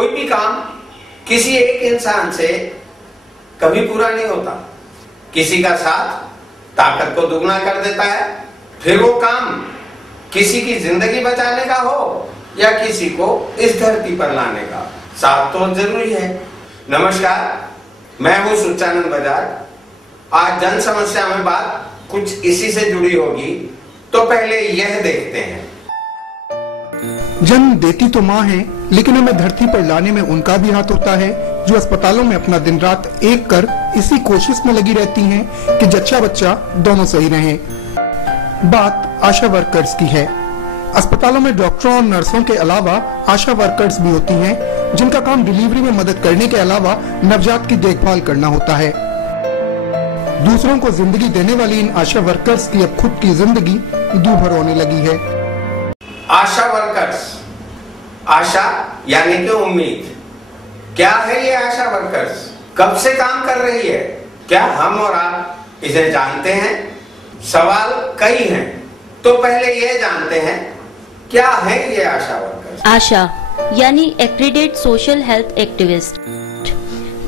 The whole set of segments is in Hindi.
कोई भी काम किसी एक इंसान से कभी पूरा नहीं होता। किसी का साथ ताकत को दुगना कर देता है, फिर वो काम किसी की जिंदगी बचाने का हो या किसी को इस धरती पर लाने का, साथ तो जरूरी है। नमस्कार, मैं हूं सुचानंद बजाज। आज जन समस्या में बात कुछ इसी से जुड़ी होगी, तो पहले यह देखते हैं। जन्म देती तो माँ है, लेकिन हमें धरती पर लाने में उनका भी हाथ होता है, जो अस्पतालों में अपना दिन रात एक कर इसी कोशिश में लगी रहती हैं कि जच्चा बच्चा दोनों सही रहें। बात आशा वर्कर्स की है। अस्पतालों में डॉक्टरों और नर्सों के अलावा आशा वर्कर्स भी होती हैं, जिनका काम डिलीवरी में मदद करने के अलावा नवजात की देखभाल करना होता है। दूसरों को जिंदगी देने वाली इन आशा वर्कर्स की अब खुद की जिंदगी दूभर होने लगी है। आशा वर्कर्स, आशा यानी कि उम्मीद। क्या है ये आशा वर्कर्स? कब से काम कर रही है? क्या हम और आप इसे जानते हैं? सवाल कई हैं, तो पहले ये जानते हैं क्या है ये आशा वर्कर्स। आशा यानी एक्रीडेट सोशल हेल्थ एक्टिविस्ट।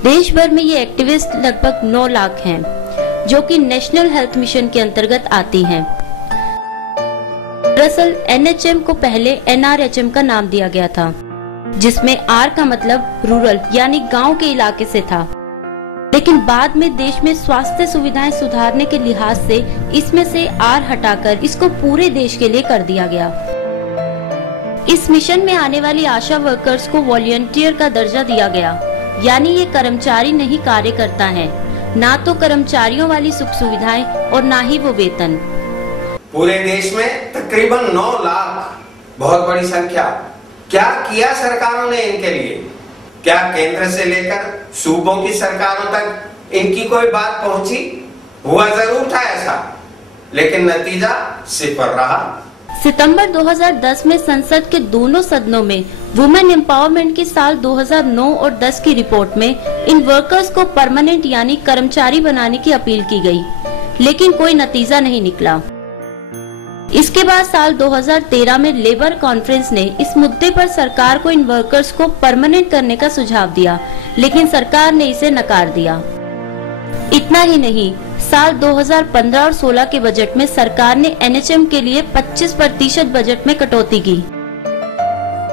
देश भर में ये एक्टिविस्ट लगभग 9 लाख हैं, जो कि नेशनल हेल्थ मिशन के अंतर्गत आती हैं। दरअसल NHM को पहले NRHM का नाम दिया गया था, जिसमें R का मतलब रूरल यानी गांव के इलाके से था, लेकिन बाद में देश में स्वास्थ्य सुविधाएं सुधारने के लिहाज से इसमें से R हटाकर इसको पूरे देश के लिए कर दिया गया। इस मिशन में आने वाली आशा वर्कर्स को वॉलंटियर का दर्जा दिया गया, यानी ये कर्मचारी नहीं कार्यकर्ता है, ना तो कर्मचारियों वाली सुख सुविधाएं और ना ही वो वेतन। पूरे देश में तकरीबन 9 लाख, बहुत बड़ी संख्या। क्या किया सरकारों ने इनके लिए? क्या केंद्र से लेकर सूबों की सरकारों तक इनकी कोई बात पहुंची? हुआ जरूर था ऐसा, लेकिन नतीजा सिफर रहा। सितंबर 2010 में संसद के दोनों सदनों में वुमेन एम्पावरमेंट की साल 2009 और 10 की रिपोर्ट में इन वर्कर्स को परमानेंट यानी कर्मचारी बनाने की अपील की गई, लेकिन कोई नतीजा नहीं निकला। इसके बाद साल 2013 में लेबर कॉन्फ्रेंस ने इस मुद्दे पर सरकार को इन वर्कर्स को परमानेंट करने का सुझाव दिया, लेकिन सरकार ने इसे नकार दिया। इतना ही नहीं, साल 2015 और 16 के बजट में सरकार ने NHM के लिए 25% बजट में कटौती की,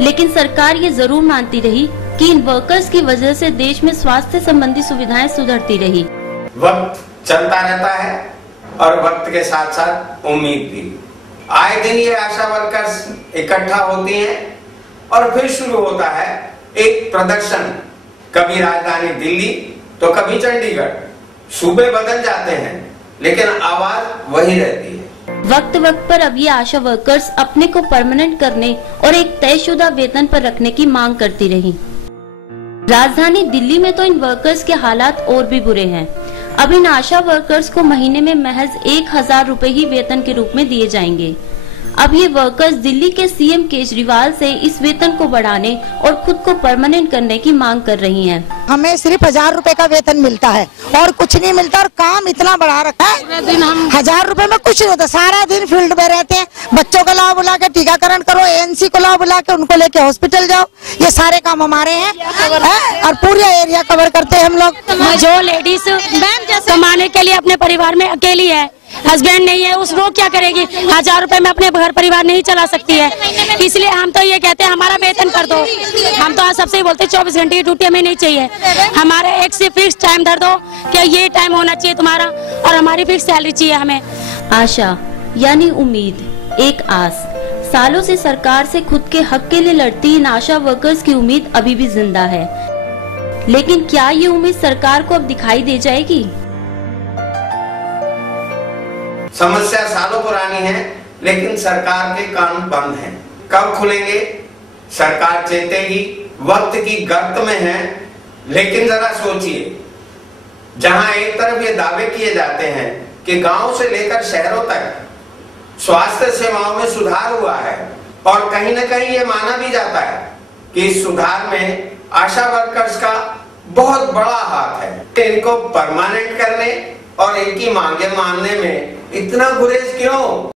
लेकिन सरकार ये जरूर मानती रही कि इन वर्कर्स की वजह से देश में स्वास्थ्य संबंधी सुविधाएं सुधरती रही। वक्त चलता रहता है और वक्त के साथ साथ उम्मीद भी। आए दिन ये आशा वर्कर्स इकट्ठा होती हैं और फिर शुरू होता है एक प्रदर्शन। कभी राजधानी दिल्ली तो कभी चंडीगढ़, सूबे बदल जाते हैं, लेकिन आवाज वही रहती है। वक्त वक्त पर अब ये आशा वर्कर्स अपने को परमानेंट करने और एक तयशुदा वेतन पर रखने की मांग करती रही। राजधानी दिल्ली में तो इन वर्कर्स के हालात और भी बुरे हैं। अब इन आशा वर्कर्स को महीने में महज 1000 रुपए ही वेतन के रूप में दिए जाएंगे। अब ये वर्कर्स दिल्ली के CM केजरीवाल से इस वेतन को बढ़ाने और खुद को परमानेंट करने की मांग कर रही हैं। हमें सिर्फ 1000 रुपए का वेतन मिलता है और कुछ नहीं मिलता, और काम इतना बढ़ा रखा है। दिन हम 1000 रुपए में कुछ नहीं होता, सारा दिन फील्ड में रहते हैं। बच्चों को लाओ बुला के टीकाकरण करो, ANC को लाओ बुला के उनको लेके हॉस्पिटल जाओ, ये सारे काम हमारे हैं और पूरा एरिया कवर करते हैं हम लोग। जो लेडीज कमाने के लिए अपने परिवार में अकेली है, हस्बैंड नहीं है, उस वो क्या करेगी? 1000 रुपए में अपने घर परिवार नहीं चला सकती है। इसलिए हम तो ये कहते हैं हमारा वेतन कर दो। हम तो आज सबसे ही बोलते हैं 24 घंटे की ड्यूटी हमें नहीं चाहिए, हमारे एक से फिक्स टाइम धर दो कि ये टाइम होना चाहिए तुम्हारा, और हमारी फिक्स सैलरी चाहिए हमें। आशा यानी उम्मीद, एक आस। सालों से सरकार से खुद के हक के लिए लड़ती इन आशा वर्कर्स की उम्मीद अभी भी जिंदा है, लेकिन क्या ये उम्मीद सरकार को अब दिखाई दे जाएगी? समस्या सालों पुरानी है, लेकिन सरकार के कान बंद हैं। कब खुलेंगे? सरकार चेतेगी, वक्त की गर्त में है। लेकिन जरा सोचिए, जहां एक तरफ ये दावे किए जाते हैं कि गांव से लेकर शहरों तक स्वास्थ्य सेवाओं में सुधार हुआ है, और कहीं न कहीं ये माना भी जाता है कि इस सुधार में आशा वर्कर्स का बहुत बड़ा हाथ है। इनको परमानेंट करने और इनकी मांगे मानने में इतना गुरेज क्यों?